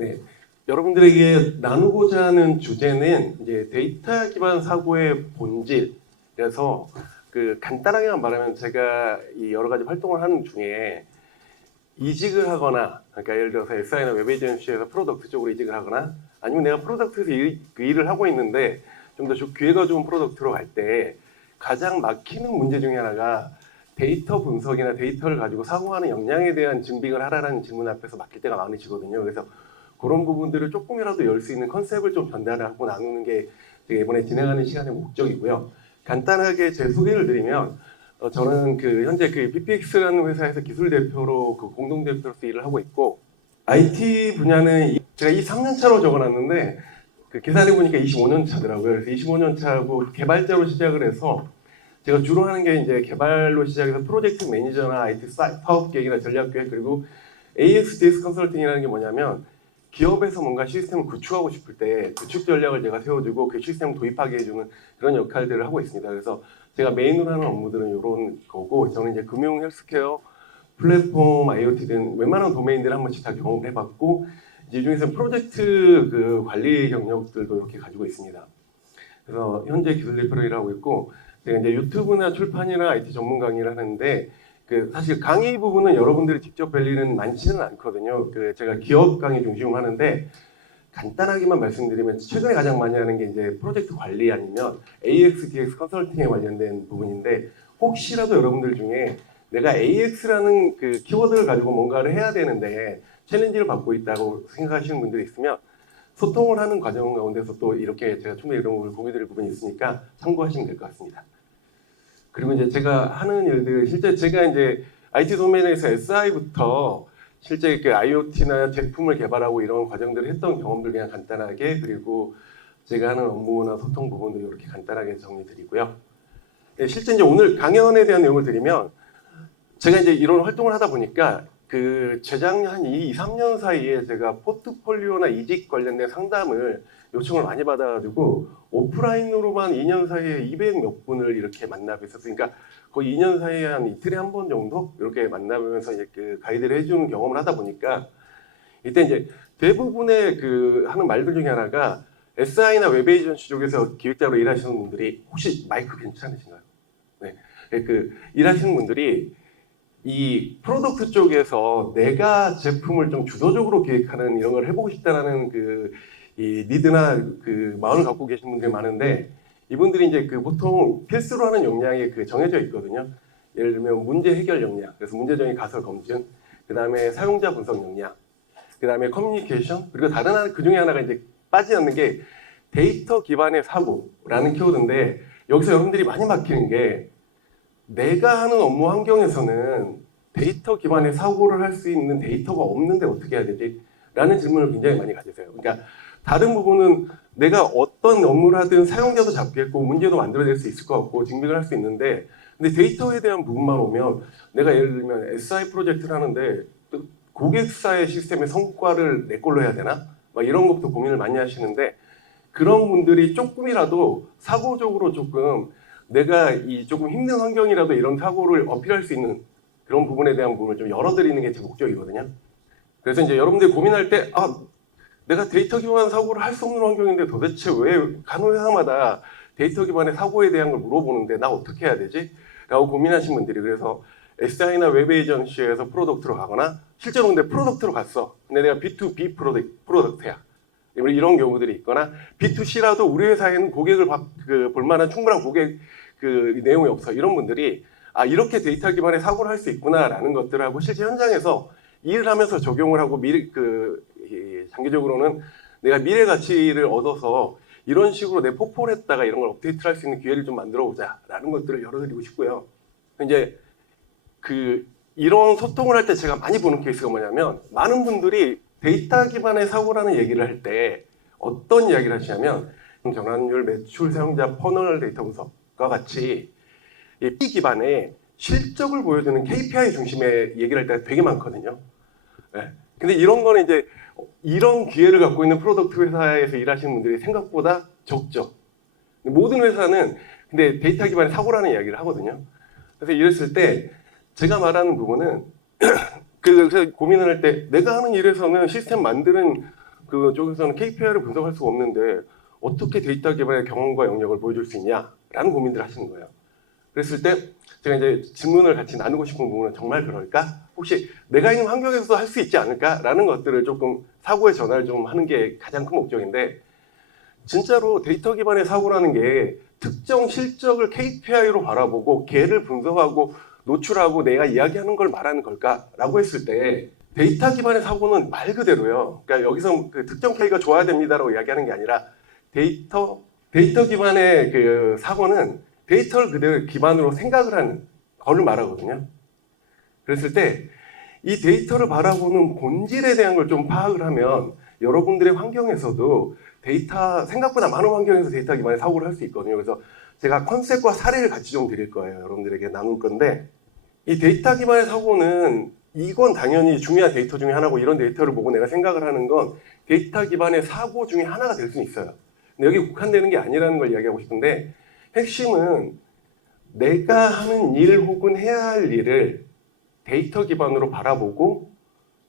네, 여러분들에게 나누고자 하는 주제는 이제 데이터 기반 사고의 본질이라서 간단하게만 말하면 제가 이 여러 가지 활동을 하는 중에 이직을 하거나, 그러니까 예를 들어서 SI나 웹 에이전시에서 프로덕트 쪽으로 이직을 하거나, 아니면 내가 프로덕트에서 그 일을 하고 있는데 좀 더 기회가 좋은 프로덕트로 갈 때 가장 막히는 문제 중에 하나가 데이터 분석이나 데이터를 가지고 사고하는 역량에 대한 증빙을 하라는 질문 앞에서 막힐 때가 많으시거든요. 그래서 그런 부분들을 조금이라도 열 수 있는 컨셉을 좀 전달하고 나누는 게 제가 이번에 진행하는 시간의 목적이고요. 간단하게 제 소개를 드리면 저는 현재 PPX라는 회사에서 기술 대표로 공동 대표로서 일을 하고 있고, IT 분야는 제가 3년 차로 적어놨는데 계산해 보니까 25년 차더라고요. 그래서 25년 차고 개발자로 시작을 해서 제가 주로 하는 게 이제 개발로 시작해서 프로젝트 매니저나 IT 사업 계획이나 전략 계획, 그리고 AXDS 컨설팅이라는 게 뭐냐면 기업에서 뭔가 시스템을 구축하고 싶을 때 구축 전략을 제가 세워주고 그 시스템을 도입하게 해주는 그런 역할들을 하고 있습니다. 그래서 제가 메인으로 하는 업무들은 이런 거고, 저는 이제 금융, 헬스케어, 플랫폼, IoT 등 웬만한 도메인들을 한 번씩 다 경험을 해봤고, 이 중에서 프로젝트 관리 경력들도 이렇게 가지고 있습니다. 그래서 현재 기술 대표로 일하고 있고, 제가 이제 유튜브나 출판이나 IT 전문 강의를 하는데 사실 강의 부분은 여러분들이 직접 뵐 일은 많지는 않거든요. 제가 기업 강의 중심으로 하는데 간단하게만 말씀드리면 최근에 가장 많이 하는 게 이제 프로젝트 관리 아니면 AX, DX 컨설팅에 관련된 부분인데, 혹시라도 여러분들 중에 내가 AX라는 키워드를 가지고 뭔가를 해야 되는데 챌린지를 받고 있다고 생각하시는 분들이 있으면 소통을 하는 과정 가운데서 또 이렇게 제가 충분히 이런 걸 공유드릴 부분이 있으니까 참고하시면 될 것 같습니다. 그리고 이제 제가 하는 일들, 실제 제가 이제 IT 도메인에서 SI부터 실제 IoT나 제품을 개발하고 이런 과정들을 했던 경험들 그냥 간단하게, 그리고 제가 하는 업무나 소통 부분도 이렇게 간단하게 정리드리고요. 실제 이제 오늘 강연에 대한 내용을 드리면, 제가 이제 이런 활동을 하다 보니까 재작년 한 2, 3년 사이에 제가 포트폴리오나 이직 관련된 상담을 요청을 많이 받아가지고 오프라인으로만 2년 사이에 200 몇 분을 이렇게 만나뵀었어요. 그러니까 거의 2년 사이에 한 이틀에 한 번 정도 이렇게 만나보면서 이제 가이드를 해주는 경험을 하다 보니까, 이때 이제 대부분의 하는 말들 중에 하나가 SI나 웹 에이전시 쪽에서 기획자로 일하시는 분들이, 혹시 마이크 괜찮으신가요? 네, 일하시는 분들이 이 프로덕트 쪽에서 내가 제품을 좀 주도적으로 기획하는 이런 걸 해보고 싶다라는 이 니드나 마음을 갖고 계신 분들이 많은데, 이분들이 이제 보통 필수로 하는 역량이 정해져 있거든요. 예를 들면 문제 해결 역량, 그래서 문제 정의 가설 검증, 그 다음에 사용자 분석 역량, 그 다음에 커뮤니케이션, 그리고 다른 하나, 그 중에 하나가 이제 빠지지 않는 게 데이터 기반의 사고라는 키워드인데, 여기서 여러분들이 많이 막히는 게, 내가 하는 업무 환경에서는 데이터 기반의 사고를 할 수 있는 데이터가 없는데 어떻게 해야 되지? 라는 질문을 굉장히 많이 가지세요. 그러니까 다른 부분은 내가 어떤 업무를 하든 사용자도 잡겠고 문제도 만들어낼 수 있을 것 같고 증빙을 할 수 있는데, 근데 데이터에 대한 부분만 오면 내가 예를 들면 SI 프로젝트를 하는데 고객사의 시스템의 성과를 내 걸로 해야 되나? 막 이런 것도 고민을 많이 하시는데, 그런 분들이 조금이라도 사고적으로 내가 조금 힘든 환경이라도 이런 사고를 어필할 수 있는 그런 부분에 대한 부분을 좀 열어드리는 게 제 목적이거든요. 그래서 이제 여러분들이 고민할 때, 내가 데이터 기반 사고를 할 수 없는 환경인데 도대체 왜 간호 회사마다 데이터 기반의 사고에 대한 걸 물어보는데 나 어떻게 해야 되지? 라고 고민하신 분들이, 그래서 SI나 웹 에이전시에서 프로덕트로 가거나, 실제로 근데 프로덕트로 갔어. 근데 내가 B2B 프로덕트야. 이런 경우들이 있거나, B2C라도 우리 회사에는 고객을 볼만한 충분한 고객 내용이 없어. 이런 분들이 이렇게 데이터 기반의 사고를 할 수 있구나라는 것들하고 실제 현장에서 일을 하면서 적용을 하고 장기적으로는 내가 미래 가치를 얻어서 이런 식으로 내 포폴했다가 이런 걸 업데이트를 할 수 있는 기회를 좀 만들어 보자라는 것들을 열어드리고 싶고요. 이제 이런 소통을 할 때 제가 많이 보는 케이스가 뭐냐면, 많은 분들이 데이터 기반의 사고라는 얘기를 할 때 어떤 이야기를 하시냐면, 전환율, 매출, 사용자, 퍼널 데이터 분석과 같이 이 P 기반의 실적을 보여주는 KPI 중심의 얘기를 할 때가 되게 많거든요. 네. 근데 이런 거는 이제 이런 기회를 갖고 있는 프로덕트 회사에서 일하시는 분들이 생각보다 적죠. 모든 회사는 근데 데이터 기반의 사고라는 이야기를 하거든요. 그래서 이랬을 때 제가 말하는 부분은 그래서 고민을 할 때, 내가 하는 일에서는 시스템 만드는 그쪽에서는 KPI를 분석할 수가 없는데 어떻게 데이터 기반의 경험과 영역을 보여줄 수 있냐라는 고민들을 하시는 거예요. 그랬을 때 제가 이제 질문을 같이 나누고 싶은 부분은 정말 그럴까? 혹시 내가 있는 환경에서도 할 수 있지 않을까라는 것들을 조금 사고의 전환을 좀 하는 게 가장 큰 목적인데, 진짜로 데이터 기반의 사고라는 게 특정 실적을 KPI로 바라보고 걔를 분석하고 노출하고 내가 이야기하는 걸 말하는 걸까라고 했을 때, 데이터 기반의 사고는 말 그대로요. 그러니까 여기서 그 특정 K가 좋아야 됩니다라고 이야기하는 게 아니라 데이터 기반의 그 사고는 데이터를 그대로 기반으로 생각을 하는 걸 말하거든요. 그랬을 때 이 데이터를 바라보는 본질에 대한 걸 좀 파악을 하면 여러분들의 환경에서도 데이터, 생각보다 많은 환경에서 데이터 기반의 사고를 할 수 있거든요. 그래서 제가 컨셉과 사례를 같이 좀 드릴 거예요. 여러분들에게 나눌 건데, 이 데이터 기반의 사고는 이건 당연히 중요한 데이터 중에 하나고, 이런 데이터를 보고 내가 생각을 하는 건 데이터 기반의 사고 중에 하나가 될 수는 있어요. 근데 여기 국한되는 게 아니라는 걸 이야기하고 싶은데, 핵심은 내가 하는 일 혹은 해야 할 일을 데이터 기반으로 바라보고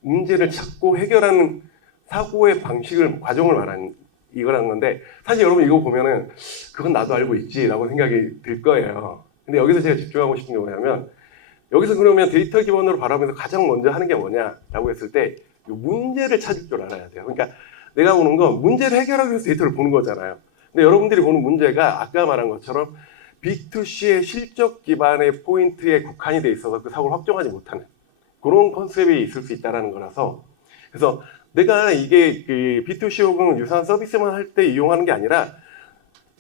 문제를 찾고 해결하는 사고의 방식을, 과정을 말하는 이거라는 건데, 사실 여러분 이거 보면은 그건 나도 알고 있지라고 생각이 들 거예요. 근데 여기서 제가 집중하고 싶은 게 뭐냐면, 여기서 그러면 데이터 기반으로 바라보면서 가장 먼저 하는 게 뭐냐라고 했을 때 문제를 찾을 줄 알아야 돼요. 그러니까 내가 보는 건 문제를 해결하기 위해서 데이터를 보는 거잖아요. 근데 여러분들이 보는 문제가 아까 말한 것처럼 B2C의 실적 기반의 포인트에 국한이 돼 있어서 그 사고를 확정하지 못하는 그런 컨셉이 있을 수 있다는 거라서, 그래서 내가 이게 그 B2C 혹은 유사한 서비스만 할 때 이용하는 게 아니라,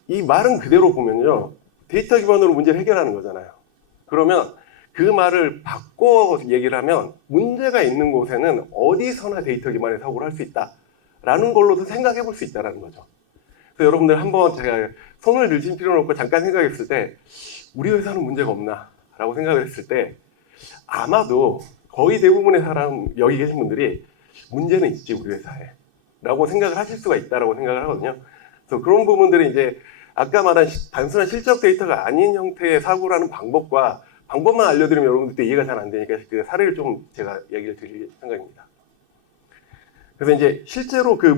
이 말은 그대로 보면요, 데이터 기반으로 문제를 해결하는 거잖아요. 그러면 그 말을 바꿔 얘기를 하면 문제가 있는 곳에는 어디서나 데이터 기반의 사고를 할 수 있다라는 걸로도 생각해 볼 수 있다는 거죠. 그래서 여러분들 한번 제가 손을 들신 필요는 없고 잠깐 생각했을 때, 우리 회사는 문제가 없나 라고 생각을 했을 때, 아마도 거의 대부분의 사람, 여기 계신 분들이 문제는 있지 우리 회사에 라고 생각을 하실 수가 있다라고 생각을 하거든요. 그래서 그런 부분들이 이제 아까 말한 단순한 실적 데이터가 아닌 형태의 사고라는 방법만 알려드리면 여러분들도 이해가 잘 안 되니까 그 사례를 좀 제가 얘기를 드릴 생각입니다. 그래서 이제 실제로 그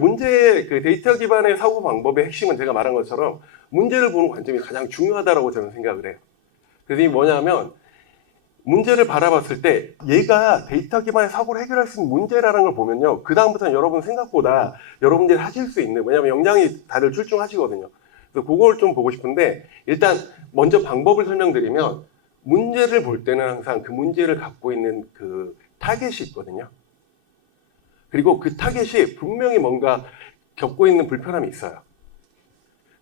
데이터 기반의 사고 방법의 핵심은 제가 말한 것처럼 문제를 보는 관점이 가장 중요하다고 저는 생각을 해요. 그래서 이게 뭐냐면, 문제를 바라봤을 때 얘가 데이터 기반의 사고를 해결할 수 있는 문제라는 걸 보면요, 그 다음부터는 여러분 생각보다 여러분들이 하실 수 있는, 왜냐하면 역량이 다들 출중하시거든요. 그래서 그걸 좀 보고 싶은데, 일단 먼저 방법을 설명드리면, 문제를 볼 때는 항상 그 문제를 갖고 있는 그 타겟이 있거든요. 그리고 그 타겟이 분명히 뭔가 겪고 있는 불편함이 있어요.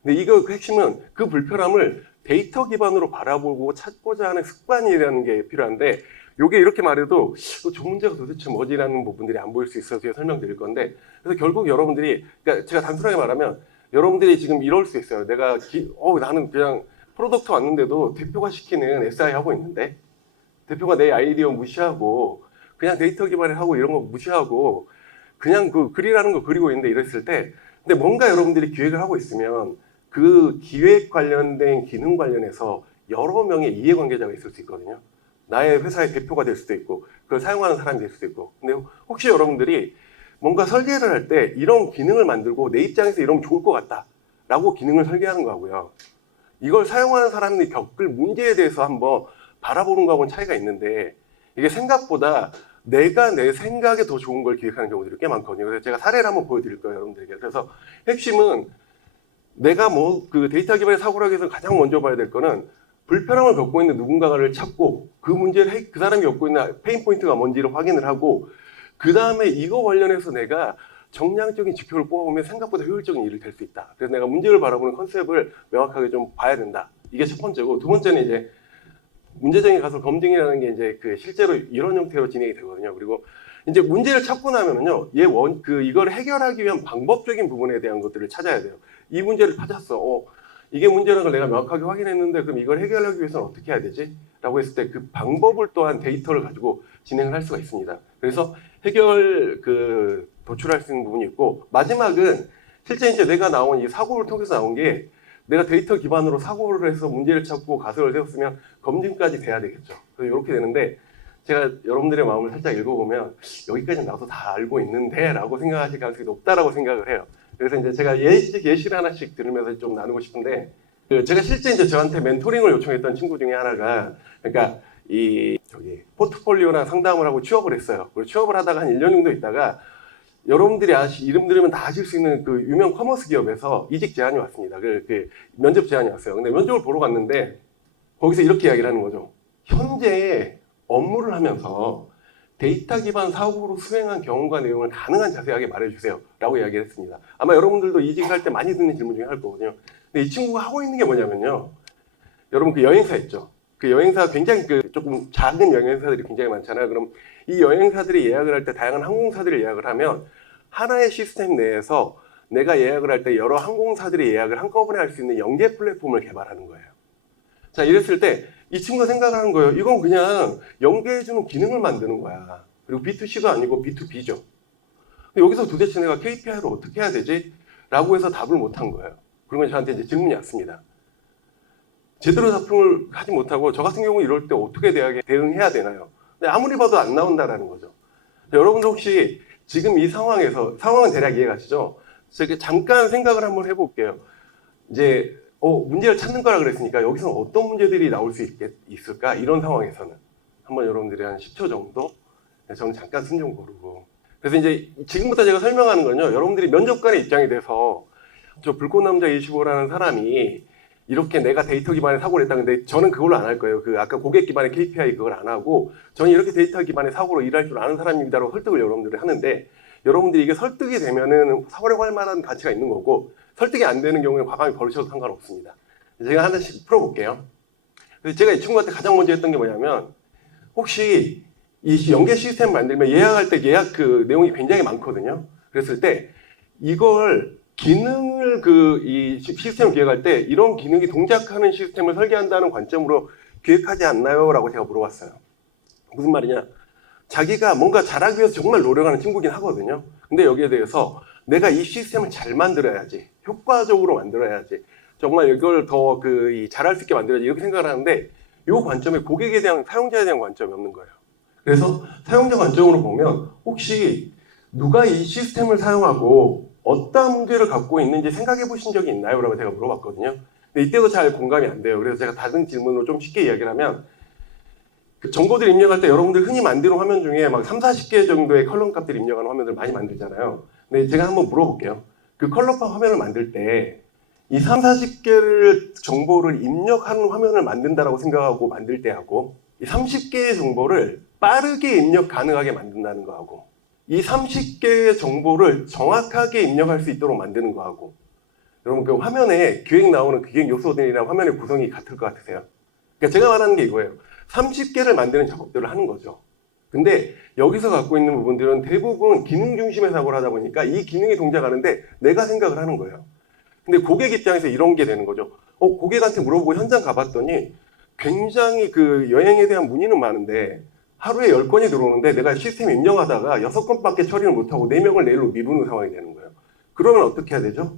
근데 이거 그 핵심은 그 불편함을 데이터 기반으로 바라보고 찾고자 하는 습관이라는 게 필요한데, 이게 이렇게 말해도 저 문제가 도대체 뭐지라는 부분들이 안 보일 수 있어서 제가 설명드릴 건데, 그래서 결국 여러분들이, 그러니까 제가 단순하게 말하면 여러분들이 지금 이럴 수 있어요. 내가 나는 그냥 프로덕트 왔는데도 대표가 시키는 SI 하고 있는데, 대표가 내 아이디어 무시하고 그냥 데이터 기반을 하고 이런 거 무시하고 그냥 그 글이라는 거 그리고 있는데, 이랬을 때, 근데 뭔가 여러분들이 기획을 하고 있으면 그 기획 관련된 기능 관련해서 여러 명의 이해관계자가 있을 수 있거든요. 나의 회사의 대표가 될 수도 있고 그걸 사용하는 사람이 될 수도 있고. 근데 혹시 여러분들이 뭔가 설계를 할 때 이런 기능을 만들고 내 입장에서 이러면 좋을 것 같다 라고 기능을 설계하는 거하고요, 이걸 사용하는 사람들이 겪을 문제에 대해서 한번 바라보는 거하고는 차이가 있는데, 이게 생각보다 내가 내 생각에 더 좋은 걸 기획하는 경우들이 꽤 많거든요. 그래서 제가 사례를 한번 보여드릴 거예요, 여러분들에게. 그래서 핵심은 내가 그 데이터 기반의 사고를 하기 위해서 가장 먼저 봐야 될 거는 불편함을 겪고 있는 누군가를 찾고 그 문제를 그 사람이 겪고 있는 페인 포인트가 뭔지를 확인을 하고, 그 다음에 이거 관련해서 내가 정량적인 지표를 뽑아보면 생각보다 효율적인 일을 될 수 있다. 그래서 내가 문제를 바라보는 컨셉을 명확하게 좀 봐야 된다. 이게 첫 번째고, 두 번째는 이제 문제점에 가서 검증이라는 게 이제 그 실제로 이런 형태로 진행이 되거든요. 그리고 이제 문제를 찾고 나면은요, 이걸 해결하기 위한 방법적인 부분에 대한 것들을 찾아야 돼요. 이 문제를 찾았어. 이게 문제라는 걸 내가 명확하게 확인했는데, 그럼 이걸 해결하기 위해서는 어떻게 해야 되지? 라고 했을 때 그 방법을 또한 데이터를 가지고 진행을 할 수가 있습니다. 그래서 도출할 수 있는 부분이 있고, 마지막은 실제 이제 내가 나온 이 사고를 통해서 나온 게, 내가 데이터 기반으로 사고를 해서 문제를 찾고 가설을 세웠으면 검증까지 돼야 되겠죠. 그래서 이렇게 되는데, 제가 여러분들의 마음을 살짝 읽어보면 여기까지는 나도 다 알고 있는데 라고 생각하실 가능성이 높다라고 생각을 해요. 그래서 이제 제가 예시를 하나씩 들으면서 좀 나누고 싶은데, 제가 실제 이제 저한테 멘토링을 요청했던 친구 중에 하나가, 그러니까 포트폴리오나 상담을 하고 취업을 했어요. 그리고 취업을 하다가 한 1년 정도 있다가 여러분들이 이름 들으면 다 아실 수 있는 그 유명 커머스 기업에서 이직 제안이 왔습니다. 그 면접 제안이 왔어요. 근데 면접을 보러 갔는데 거기서 이렇게 이야기를 하는 거죠. 현재 업무를 하면서 데이터 기반 사고로 수행한 경험과 내용을 가능한 자세하게 말해주세요 라고 이야기를 했습니다. 아마 여러분들도 이직할 때 많이 듣는 질문 중에 할 거거든요. 근데 이 친구가 하고 있는 게 뭐냐면요, 여러분 그 여행사 있죠. 그 여행사 굉장히 조금 작은 여행사들이 굉장히 많잖아요. 그럼 이 여행사들이 예약을 할 때 다양한 항공사들이 예약을 하면 하나의 시스템 내에서 내가 예약을 할 때 여러 항공사들이 예약을 한꺼번에 할 수 있는 연계 플랫폼을 개발하는 거예요. 자, 이랬을 때 이 친구가 생각하는 거예요. 이건 그냥 연계해주는 기능을 만드는 거야. 그리고 B2C가 아니고 B2B죠. 여기서 도대체 내가 KPI를 어떻게 해야 되지? 라고 해서 답을 못한 거예요. 그러면 저한테 이제 질문이 왔습니다. 제대로 답을 하지 못하고 저 같은 경우 이럴 때 어떻게 대응해야 되나요? 근데 아무리 봐도 안 나온다라는 거죠. 여러분들 혹시 지금 이 상황에서, 상황은 대략 이해가시죠? 제가 잠깐 생각을 한번 해볼게요. 이제 문제를 찾는 거라 그랬으니까 여기서는 어떤 문제들이 나올 수 있을까? 이런 상황에서는 한번 여러분들이 한 10초 정도, 저는 잠깐 숨 좀 고르고. 그래서 이제 지금부터 제가 설명하는 건요, 여러분들이 면접관의 입장이 돼서 저 불꽃남자 25라는 사람이 이렇게 내가 데이터 기반의 사고를 했다. 근데 저는 그걸로 안 할 거예요. 아까 고객 기반의 KPI 그걸 안 하고 저는 이렇게 데이터 기반의 사고로 일할 줄 아는 사람입니다라고 설득을 여러분들이 하는데, 여러분들이 이게 설득이 되면은 사고라고 할 만한 가치가 있는 거고, 설득이 안 되는 경우에는 과감히 버리셔도 상관없습니다. 제가 하나씩 풀어볼게요. 그래서 제가 이 친구한테 가장 먼저 했던 게 뭐냐면, 혹시 이 연계 시스템 만들면 예약할 때 예약 그 내용이 굉장히 많거든요. 그랬을 때 이걸 기능을 이 시스템을 기획할 때 이런 기능이 동작하는 시스템을 설계한다는 관점으로 기획하지 않나요? 라고 제가 물어봤어요. 무슨 말이냐? 자기가 뭔가 잘하기 위해서 정말 노력하는 친구긴 하거든요. 근데 여기에 대해서 내가 이 시스템을 잘 만들어야지, 효과적으로 만들어야지, 정말 이걸 더 잘할 수 있게 만들어야지 이렇게 생각을 하는데, 이 관점에 고객에 대한, 사용자에 대한 관점이 없는 거예요. 그래서 사용자 관점으로 보면 혹시 누가 이 시스템을 사용하고 어떤 문제를 갖고 있는지 생각해 보신 적이 있나요? 라고 제가 물어봤거든요. 근데 이때도 잘 공감이 안 돼요. 그래서 제가 다른 질문으로 좀 쉽게 이야기를 하면, 정보들 입력할 때 여러분들 흔히 만드는 화면 중에 막 3, 40개 정도의 컬럼 값들 입력하는 화면들 많이 만들잖아요. 근데 제가 한번 물어볼게요. 그 컬럼판 화면을 만들 때 이 3, 40개를 정보를 입력하는 화면을 만든다라고 생각하고 만들 때하고, 이 30개의 정보를 빠르게 입력 가능하게 만든다는 거하고, 이 30개의 정보를 정확하게 입력할 수 있도록 만드는 거하고, 여러분 그 화면에 기획 나오는 기획 요소들이랑 화면의 구성이 같을 것 같으세요? 그러니까 제가 말하는 게 이거예요. 30개를 만드는 작업들을 하는 거죠. 근데 여기서 갖고 있는 부분들은 대부분 기능 중심의 사고를 하다 보니까 이 기능이 동작하는데 내가 생각을 하는 거예요. 근데 고객 입장에서 이런 게 되는 거죠. 고객한테 물어보고 현장 가봤더니 굉장히 여행에 대한 문의는 많은데 하루에 10건이 들어오는데 내가 시스템 입력하다가 6건밖에 처리를 못하고 4명을 내일로 미루는 상황이 되는 거예요. 그러면 어떻게 해야 되죠?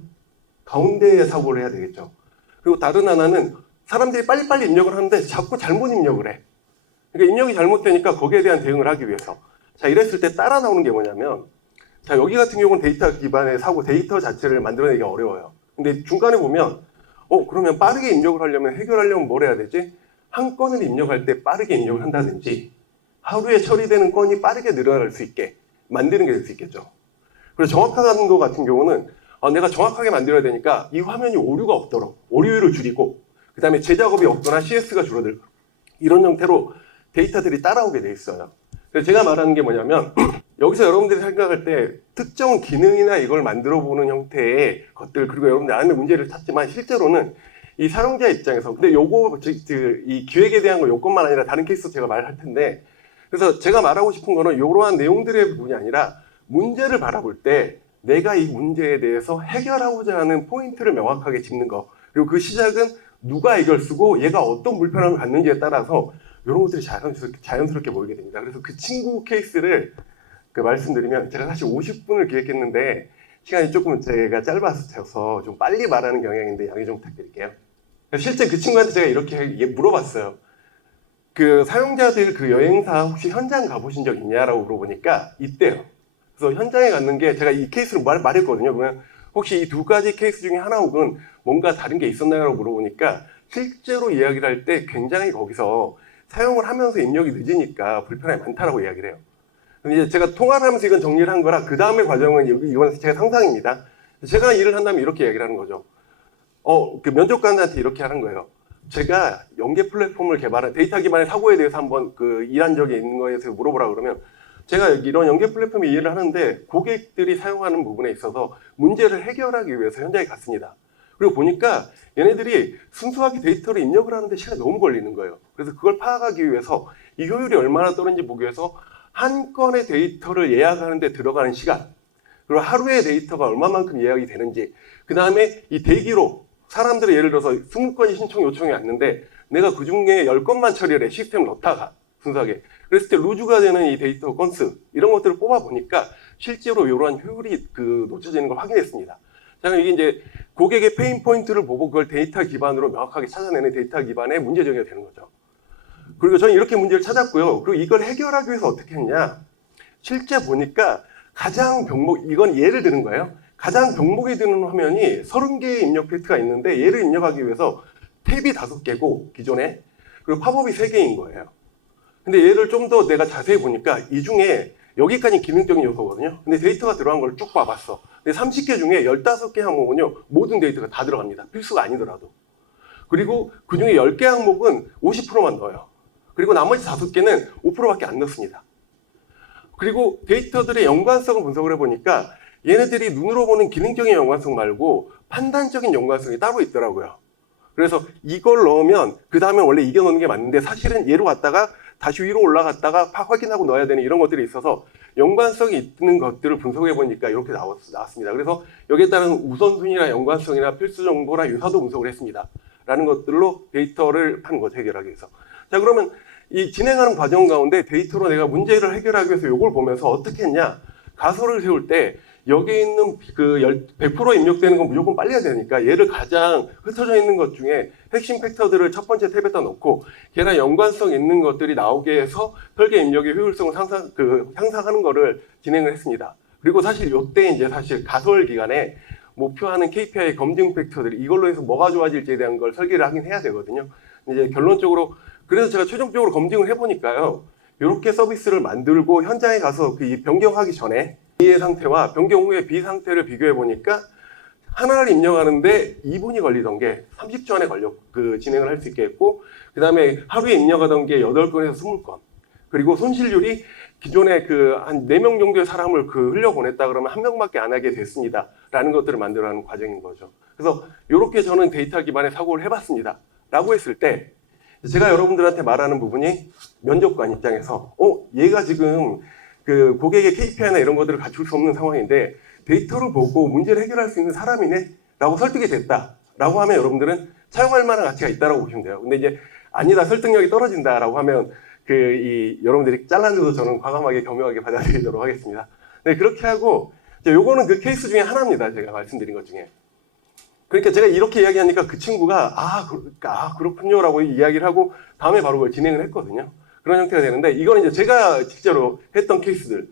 가운데에 사고를 해야 되겠죠. 그리고 다른 하나는 사람들이 빨리빨리 입력을 하는데 자꾸 잘못 입력을 해. 그러니까 입력이 잘못되니까 거기에 대한 대응을 하기 위해서. 자, 이랬을 때 따라 나오는 게 뭐냐면, 자, 여기 같은 경우는 데이터 기반의 사고, 데이터 자체를 만들어내기가 어려워요. 근데 중간에 보면, 그러면 빠르게 입력을 하려면, 해결하려면 뭘 해야 되지? 한 건을 입력할 때 빠르게 입력을 한다든지, 하루에 처리되는 건이 빠르게 늘어날 수 있게 만드는 게 될 수 있겠죠. 그리고 정확한 거 같은 경우는, 내가 정확하게 만들어야 되니까 이 화면이 오류가 없도록 오류율을 줄이고, 그 다음에 재작업이 없거나 CS가 줄어들고, 이런 형태로 데이터들이 따라오게 돼 있어요. 그래서 제가 말하는 게 뭐냐면, 여기서 여러분들이 생각할 때 특정 기능이나 이걸 만들어 보는 형태의 것들, 그리고 여러분들 안에 문제를 찾지만 실제로는 이 사용자 입장에서, 근데 요거 이 기획에 대한 거 요것만 아니라 다른 케이스도 제가 말할 텐데, 그래서 제가 말하고 싶은 거는 이러한 내용들의 부분이 아니라 문제를 바라볼 때 내가 이 문제에 대해서 해결하고자 하는 포인트를 명확하게 짚는 거, 그리고 그 시작은 누가 이걸 쓰고 얘가 어떤 불편함을 갖는지에 따라서 이런 것들이 자연스럽게 보이게 됩니다. 그래서 그 친구 케이스를 말씀드리면, 제가 사실 50분을 기획했는데 시간이 조금 제가 짧아서 좀 빨리 말하는 경향인데 양해 좀 부탁드릴게요. 실제 그 친구한테 제가 이렇게 물어봤어요. 그 사용자들 그 여행사 혹시 현장 가보신 적 있냐라고 물어보니까 있대요. 그래서 현장에 갔는 게 제가 이 케이스를 말했거든요. 그러면 혹시 이 두 가지 케이스 중에 하나 혹은 뭔가 다른 게 있었나요? 물어보니까 실제로 이야기를 할 때 굉장히 거기서 사용을 하면서 입력이 늦으니까 불편함이 많다라고 이야기를 해요. 근데 이제 제가 통화를 하면서 이건 정리를 한 거라 그 다음에 과정은 이건 제가 상상입니다. 제가 일을 한다면 이렇게 이야기를 하는 거죠. 그 면접관한테 이렇게 하는 거예요. 제가 연계 플랫폼을 개발한 데이터 기반의 사고에 대해서 한번 그 일한 적이 있는 거에 대해서 물어보라 그러면 제가 이런 연계 플랫폼에 일을 하는데 고객들이 사용하는 부분에 있어서 문제를 해결하기 위해서 현장에 갔습니다. 그리고 보니까 얘네들이 순수하게 데이터를 입력을 하는데 시간이 너무 걸리는 거예요. 그래서 그걸 파악하기 위해서 이 효율이 얼마나 떨어진지 보기 위해서 한 건의 데이터를 예약하는 데 들어가는 시간, 그리고 하루에 데이터가 얼마만큼 예약이 되는지, 그 다음에 이 대기로 사람들이 예를 들어서 20건이 신청 요청이 왔는데 내가 그 중에 10건만 처리를 해, 시스템을 넣다가 순수하게. 그랬을 때 루즈가 되는 이 데이터 건수 이런 것들을 뽑아보니까 실제로 이러한 효율이 놓쳐지는 걸 확인했습니다. 자, 이게 이제 고객의 페인 포인트를 보고 그걸 데이터 기반으로 명확하게 찾아내는 데이터 기반의 문제 제기가 되는 거죠. 그리고 저는 이렇게 문제를 찾았고요. 그리고 이걸 해결하기 위해서 어떻게 했냐? 실제 보니까 가장 이건 예를 드는 거예요. 가장 병목이 드는 화면이 30개의 입력 팩트가 있는데 얘를 입력하기 위해서 탭이 5개고 기존에, 그리고 팝업이 3개인 거예요. 근데 얘를 좀 더 내가 자세히 보니까 이 중에 여기까지 기능적인 요소거든요. 근데 데이터가 들어간 걸 쭉 봐봤어. 근데 30개 중에 15개 항목은요, 모든 데이터가 다 들어갑니다. 필수가 아니더라도. 그리고 그 중에 10개 항목은 50%만 넣어요. 그리고 나머지 5개는 5%밖에 안 넣습니다. 그리고 데이터들의 연관성을 분석을 해보니까 얘네들이 눈으로 보는 기능적인 연관성 말고 판단적인 연관성이 따로 있더라고요. 그래서 이걸 넣으면 그 다음에 원래 이게 넣는 게 맞는데 사실은 얘로 갔다가 다시 위로 올라갔다가 확인하고 넣어야 되는 이런 것들이 있어서 연관성이 있는 것들을 분석해 보니까 이렇게 나왔습니다. 그래서 여기에 따른 우선순위나 연관성이나 필수 정보나 유사도 분석을 했습니다. 라는 것들로 데이터를 파는 거죠, 해결하기 위해서. 자, 그러면 이 진행하는 과정 가운데 데이터로 내가 문제를 해결하기 위해서 이걸 보면서 어떻게 했냐? 가설을 세울 때 여기에 있는 그 100% 입력되는 건 무조건 빨리 해야 되니까 얘를 가장 흩어져 있는 것 중에 핵심 팩터들을 첫 번째 탭에다 놓고 걔랑 연관성 있는 것들이 나오게 해서 설계 입력의 효율성을 향상하는 거를 진행을 했습니다. 그리고 사실 이때 이제 사실 가설 기간에 목표하는 KPI 검증 팩터들이 이걸로 해서 뭐가 좋아질지에 대한 걸 설계를 하긴 해야 되거든요. 이제 결론적으로 그래서 제가 최종적으로 검증을 해보니까요. 이렇게 서비스를 만들고 현장에 가서 그 변경하기 전에 A의 상태와 변경 후의 B 상태를 비교해 보니까 하나를 입력하는데 2분이 걸리던 게 30초 안에 진행을 할 수 있게 했고, 그 다음에 하루에 입력하던 게 8건에서 20건. 그리고 손실률이 기존에 한 4명 정도의 사람을 흘려보냈다 그러면 1명밖에 안 하게 됐습니다. 라는 것들을 만들어가는 과정인 거죠. 그래서 이렇게 저는 데이터 기반의 사고를 해봤습니다. 라고 했을 때 제가 여러분들한테 말하는 부분이 면접관 입장에서 얘가 지금 고객의 KPI나 이런 것들을 갖출 수 없는 상황인데 데이터를 보고 문제를 해결할 수 있는 사람이네 라고 설득이 됐다 라고 하면 여러분들은 차용할 만한 가치가 있다라고 보시면 돼요. 근데 이제 아니다, 설득력이 떨어진다 라고 하면 여러분들이 잘라줘도 저는 과감하게 겸허하게 받아들이도록 하겠습니다. 네, 그렇게 하고 요거는 그 케이스 중에 하나입니다. 제가 말씀드린 것 중에. 그러니까 제가 이렇게 이야기하니까 그 친구가 그렇군요 라고 이야기를 하고 다음에 바로 그걸 진행을 했거든요. 그런 형태가 되는데 이거는 이제 제가 실제로 했던 케이스들.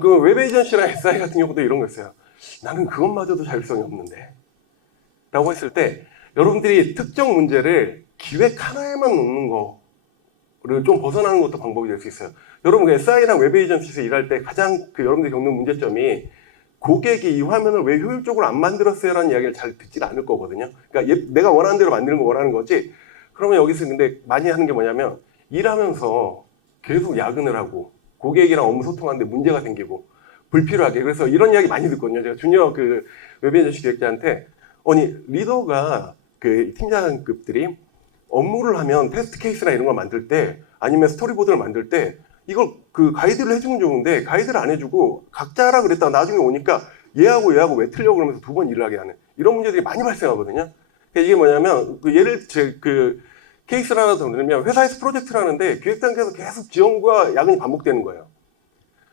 그 웹 에이전시나 SI 같은 경우도 이런 거였어요. 나는 그것마저도 자율성이 없는데 라고 했을 때 여러분들이 특정 문제를 기획 하나에만 놓는 거를 좀 벗어나는 것도 방법이 될 수 있어요. 여러분 SI나 웹 에이전시에서 일할 때 가장 여러분들이 겪는 문제점이 고객이 이 화면을 왜 효율적으로 안 만들었어요? 라는 이야기를 잘 듣질 않을 거거든요. 그러니까 내가 원하는 대로 만드는 거 원하는 거지. 그러면 여기서 근데 많이 하는 게 뭐냐면 일하면서 계속 야근을 하고 고객이랑 업무 소통하는데 문제가 생기고 불필요하게. 그래서 이런 이야기 많이 듣거든요. 제가 주니어 웹에이전시 기획자한테 리더가 팀장급들이 업무를 하면 테스트 케이스나 이런 걸 만들 때 아니면 스토리보드를 만들 때 이걸 가이드를 해주면 좋은데 가이드를 안 해주고 각자 하라 그랬다가 나중에 오니까 얘하고 왜 틀려 그러면서 2번 일을 하게 하는 이런 문제들이 많이 발생하거든요. 그러니까 이게 뭐냐면 케이스를 하나 더 들면 회사에서 프로젝트를 하는데 기획 단계에서 계속 지원과 야근이 반복되는 거예요.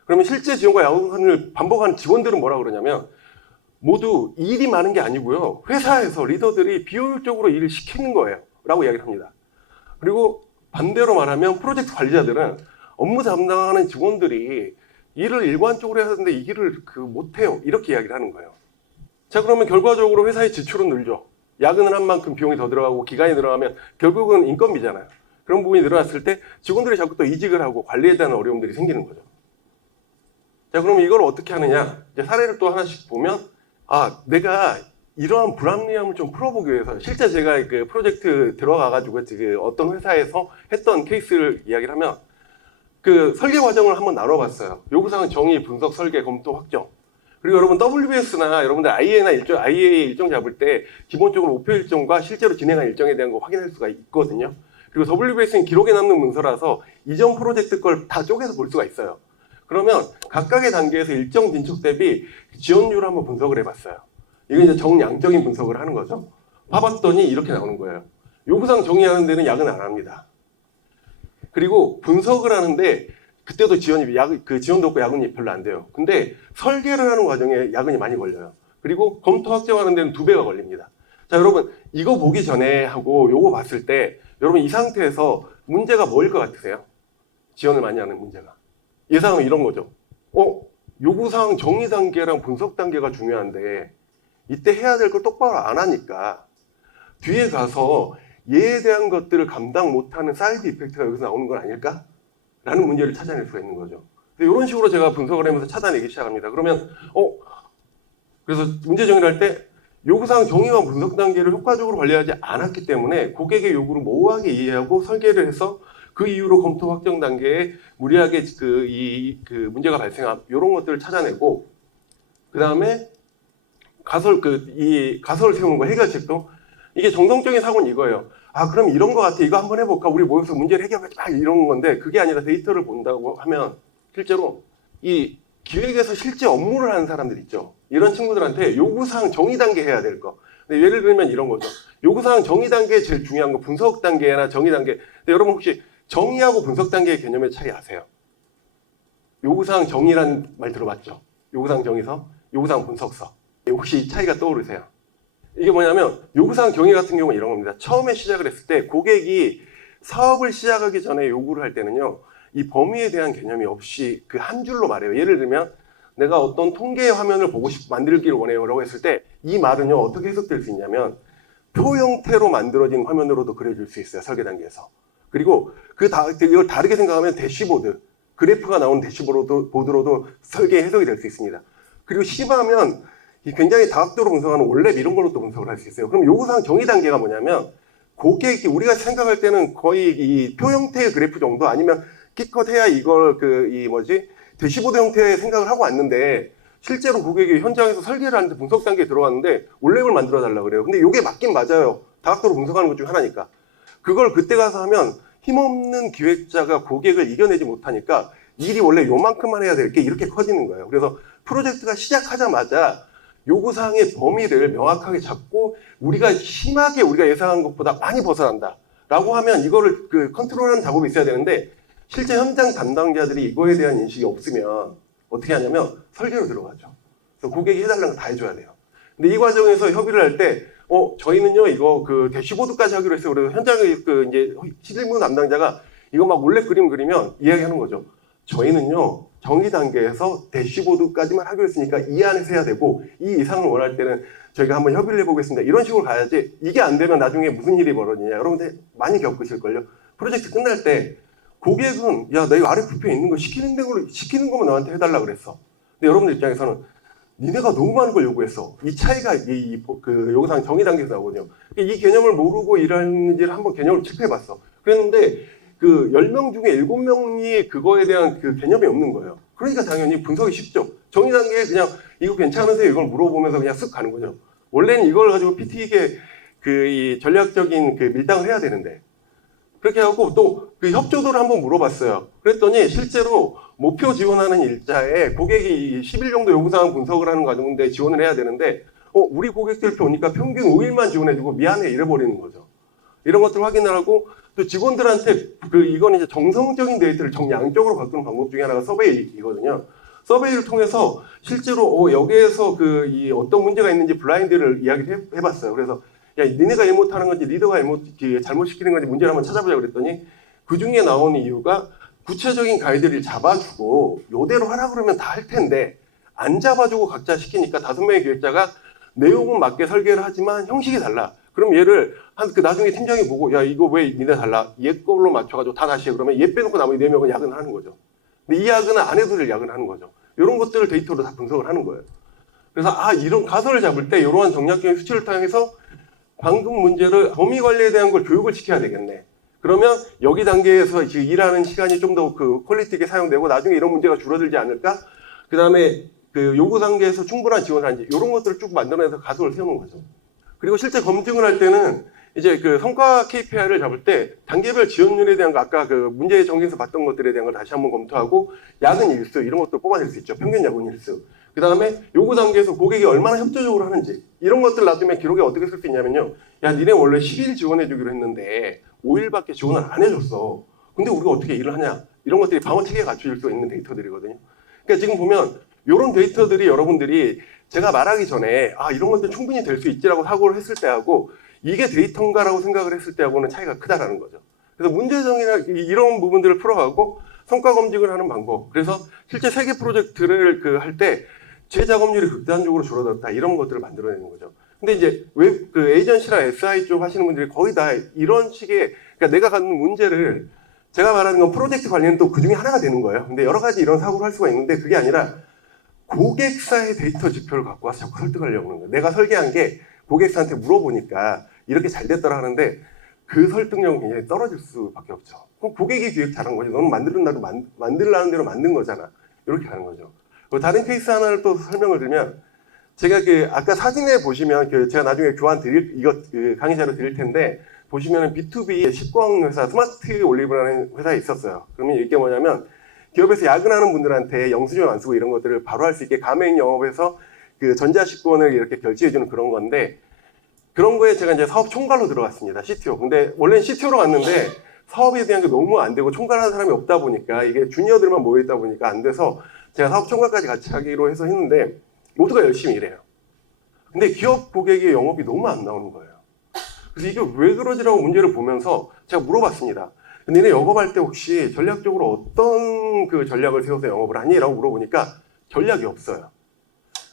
그러면 실제 지원과 야근을 반복하는 직원들은 뭐라 그러냐면 모두 일이 많은 게 아니고요. 회사에서 리더들이 비효율적으로 일을 시키는 거예요. 라고 이야기를 합니다. 그리고 반대로 말하면 프로젝트 관리자들은 업무 담당하는 직원들이 일을 일관적으로 해야 하는데 이 일을 못해요. 이렇게 이야기를 하는 거예요. 자, 그러면 결과적으로 회사의 지출은 늘죠. 야근을 한 만큼 비용이 더 들어가고 기간이 늘어가면 결국은 인건비잖아요. 그런 부분이 늘어났을 때 직원들이 자꾸 또 이직을 하고 관리에 대한 어려움들이 생기는 거죠. 자, 그럼 이걸 어떻게 하느냐? 이제 사례를 또 하나씩 보면, 내가 이러한 불합리함을 좀 풀어보기 위해서, 실제 제가 그 프로젝트 들어가가지고 그 어떤 회사에서 했던 케이스를 이야기를 하면, 그 설계 과정을 한번 나눠봤어요. 요구사항 정의, 분석, 설계, 검토, 확정. 그리고 여러분 WBS나 여러분들 IAA 일정 잡을 때 기본적으로 목표 일정과 실제로 진행한 일정에 대한 거 확인할 수가 있거든요. 그리고 WBS는 기록에 남는 문서라서 이전 프로젝트 걸 다 쪼개서 볼 수가 있어요. 그러면 각각의 단계에서 일정 진척 대비 지원율을 한번 분석을 해봤어요. 이건 이제 정량적인 분석을 하는 거죠. 봐봤더니 이렇게 나오는 거예요. 요구사항 정의하는 데는 야근 안 합니다. 그리고 분석을 하는데 그때도 지원도 없고 야근이 별로 안 돼요. 근데 설계를 하는 과정에 야근이 많이 걸려요. 그리고 검토 확정하는 데는 2배가 걸립니다. 자, 여러분 이거 보기 전에 하고 요거 봤을 때 여러분 이 상태에서 문제가 뭐일 것 같으세요? 지원을 많이 하는 문제가. 예상은 이런 거죠. 요구사항 정의 단계랑 분석 단계가 중요한데 이때 해야 될 걸 똑바로 안 하니까 뒤에 가서 얘에 대한 것들을 감당 못하는 사이드 이펙트가 여기서 나오는 건 아닐까? 라는 문제를 찾아낼 수가 있는 거죠. 이런 식으로 제가 분석을 하면서 찾아내기 시작합니다. 그러면 그래서 문제 정의를 할 때 요구사항 정의와 분석 단계를 효과적으로 관리하지 않았기 때문에 고객의 요구를 모호하게 이해하고 설계를 해서 그 이후로 검토 확정 단계에 무리하게 문제가 발생한 이런 것들을 찾아내고 그 다음에 가설을 세우는 거 해결책도 이게 정성적인 사고는 이거예요. 그럼 이런 거 같아. 이거 한번 해볼까? 우리 모여서 문제를 해결하자. 이런 건데 그게 아니라 데이터를 본다고 하면 실제로 이 기획에서 실제 업무를 하는 사람들 있죠. 이런 친구들한테 요구사항 정의 단계 해야 될 거. 근데 예를 들면 이런 거죠. 요구사항 정의 단계 제일 중요한 거 분석 단계나 정의 단계. 근데 여러분 혹시 정의하고 분석 단계의 개념의 차이 아세요? 요구사항 정의라는 말 들어봤죠? 요구사항 정의서, 요구사항 분석서. 혹시 이 차이가 떠오르세요? 이게 뭐냐면 요구사항 정의 같은 경우는 이런 겁니다. 처음에 시작을 했을 때 고객이 사업을 시작하기 전에 요구를 할 때는요. 이 범위에 대한 개념이 없이 그 한 줄로 말해요. 예를 들면 내가 어떤 통계 화면을 만들기를 원해요 라고 했을 때 이 말은요. 어떻게 해석될 수 있냐면 표 형태로 만들어진 화면으로도 그려질 수 있어요. 설계 단계에서. 그리고 이걸 다르게 생각하면 대시보드, 그래프가 나오는 대시보드로도 설계 해석이 될 수 있습니다. 그리고 심하면 굉장히 다각도로 분석하는 원랩 이런 걸로 또 분석을 할 수 있어요. 그럼 요구사항 정의 단계가 뭐냐면 고객이 우리가 생각할 때는 거의 이 표 형태의 그래프 정도 아니면 기껏 해야 이걸 대시보드 형태의 생각을 하고 왔는데 실제로 고객이 현장에서 설계를 하는데 분석 단계에 들어갔는데 원랩을 만들어 달라고 그래요. 근데 이게 맞긴 맞아요. 다각도로 분석하는 것 중 하나니까. 그걸 그때 가서 하면 힘없는 기획자가 고객을 이겨내지 못하니까 일이 원래 요만큼만 해야 될 게 이렇게 커지는 거예요. 그래서 프로젝트가 시작하자마자 요구사항의 범위를 명확하게 잡고 심하게 우리가 예상한 것보다 많이 벗어난다 라고 하면 이거를 컨트롤하는 작업이 있어야 되는데 실제 현장 담당자들이 이거에 대한 인식이 없으면 어떻게 하냐면 설계로 들어가죠. 그래서 고객이 해달라는 거 다 해줘야 돼요. 근데 이 과정에서 협의를 할 때 저희는요 이거 대시보드까지 하기로 했어요. 그래서 현장에 이제 실무 담당자가 이거 막 몰래 그림 그리면 이야기하는 거죠. 저희는요 정의 단계에서 대시보드까지만 하기로 했으니까 이 안에서 해야 되고 이 이상을 원할 때는 저희가 한번 협의를 해보겠습니다. 이런 식으로 가야지 이게 안 되면 나중에 무슨 일이 벌어지냐. 여러분들 많이 겪으실걸요. 프로젝트 끝날 때 고객은 야 나 이거 아래 부표에 있는 거 시키는 거만 너한테 해달라 그랬어. 근데 여러분들 입장에서는 니네가 너무 많은 걸 요구했어. 이 차이가 요구사항 정의 단계에서 나오거든요. 이 개념을 모르고 일하는지를 한번 개념을 체크해봤어. 그랬는데 10명 중에 7명이 그거에 대한 개념이 없는 거예요. 그러니까 당연히 분석이 쉽죠. 정의 단계에 그냥 이거 괜찮으세요? 이걸 물어보면서 그냥 쓱 가는 거죠. 원래는 이걸 가지고 PT에게 이 전략적인 밀당을 해야 되는데 그렇게 하고 또 협조도를 한번 물어봤어요. 그랬더니 실제로 목표 지원하는 일자에 고객이 10일 정도 요구사항 분석을 하는 과정인데 지원을 해야 되는데 우리 고객들표 오니까 평균 5일만 지원해주고 미안해 이래버리는 거죠. 이런 것들을 확인을 하고 또 직원들한테 이건 이제 정성적인 데이터를 정량적으로 바꾸는 방법 중에 하나가 서베이이거든요. 서베이를 통해서 실제로 여기에서 이 어떤 문제가 있는지 블라인드를 이야기를 해봤어요. 그래서 야 니네가 일 못하는 건지 리더가 잘못 시키는 건지 문제를 한번 찾아보자 그랬더니 그 중에 나오는 이유가 구체적인 가이드를 잡아주고 요대로 하라 그러면 다 할 텐데 안 잡아주고 각자 시키니까 5명의 기획자가 내용은 맞게 설계를 하지만 형식이 달라. 그럼 얘를 그 나중에 팀장이 보고 야 이거 왜 니네 달라? 얘 걸로 맞춰가지고 다 다시 해. 그러면 얘 빼놓고 나머지 4명은 야근을 하는 거죠. 근데 이 야근은 안 해도 될 야근을 하는 거죠. 이런 것들을 데이터로 다 분석을 하는 거예요. 그래서 이런 가설을 잡을 때 이러한 정략적인 수치를 통해서 방금 문제를 범위 관리에 대한 걸 교육을 시켜야 되겠네. 그러면 여기 단계에서 지금 일하는 시간이 좀 더 그 퀄리티 있게 사용되고 나중에 이런 문제가 줄어들지 않을까? 그 다음에 그 요구 단계에서 충분한 지원을 하는지 이런 것들을 쭉 만들어내서 가설을 세우는 거죠. 그리고 실제 검증을 할 때는 이제 그 성과 KPI를 잡을 때 단계별 지원율에 대한 거 아까 그 문제 정리에서 봤던 것들에 대한 걸 다시 한번 검토하고 야근 일수 이런 것도 뽑아낼 수 있죠. 평균 야근 일수. 그 다음에 요구 단계에서 고객이 얼마나 협조적으로 하는지 이런 것들 놔두면 기록에 어떻게 쓸 수 있냐면요. 야 니네 원래 10일 지원해 주기로 했는데 5일밖에 지원을 안 해줬어. 근데 우리가 어떻게 일을 하냐. 이런 것들이 방어 체계에 갖춰질 수 있는 데이터들이거든요. 그러니까 지금 보면 이런 데이터들이 여러분들이 제가 말하기 전에 이런 것들 충분히 될 수 있지라고 사고를 했을 때하고 이게 데이터인가라고 생각을 했을 때하고는 차이가 크다라는 거죠. 그래서 문제정이나 이런 부분들을 풀어가고 성과 검증을 하는 방법. 그래서 실제 세계 프로젝트를 할 때 재작업률이 극단적으로 줄어들었다 이런 것들을 만들어내는 거죠. 근데 이제 그 에이전시나 SI 쪽 하시는 분들이 거의 다 이런 식의 그러니까 내가 갖는 문제를 제가 말하는 건 프로젝트 관리는 또 그 중에 하나가 되는 거예요. 근데 여러 가지 이런 사고를 할 수가 있는데 그게 아니라 고객사의 데이터 지표를 갖고 와서 자꾸 설득하려고 하는 거예요. 내가 설계한 게 고객사한테 물어보니까 이렇게 잘 됐더라 하는데 그 설득력은 굉장히 떨어질 수밖에 없죠. 그럼 고객이 기획 잘한 거지. 너는 만들라는 대로 만든 거잖아. 이렇게 하는 거죠. 다른 케이스 하나를 또 설명을 드리면 제가 아까 사진에 보시면 제가 나중에 교환 강의 자료 드릴 텐데 보시면은 B2B 식권 회사 스마트 올리브라는 회사에 있었어요. 그러면 이게 뭐냐면 기업에서 야근하는 분들한테 영수증 안 쓰고 이런 것들을 바로 할 수 있게 가맹 영업에서 그 전자식권을 이렇게 결제해주는 그런 건데 그런 거에 제가 이제 사업 총괄로 들어갔습니다. CTO. 근데 원래는 CTO로 갔는데 사업에 대한 게 너무 안 되고 총괄하는 사람이 없다 보니까 이게 주니어들만 모여있다 보니까 안 돼서 제가 사업 총괄까지 같이 하기로 해서 했는데 모두가 열심히 일해요. 근데 기업 고객의 영업이 너무 안 나오는 거예요. 그래서 이게 왜 그러지라고 문제를 보면서 제가 물어봤습니다. 니네 영업할 때 혹시 전략적으로 어떤 그 전략을 세워서 영업을 하니? 라고 물어보니까 전략이 없어요.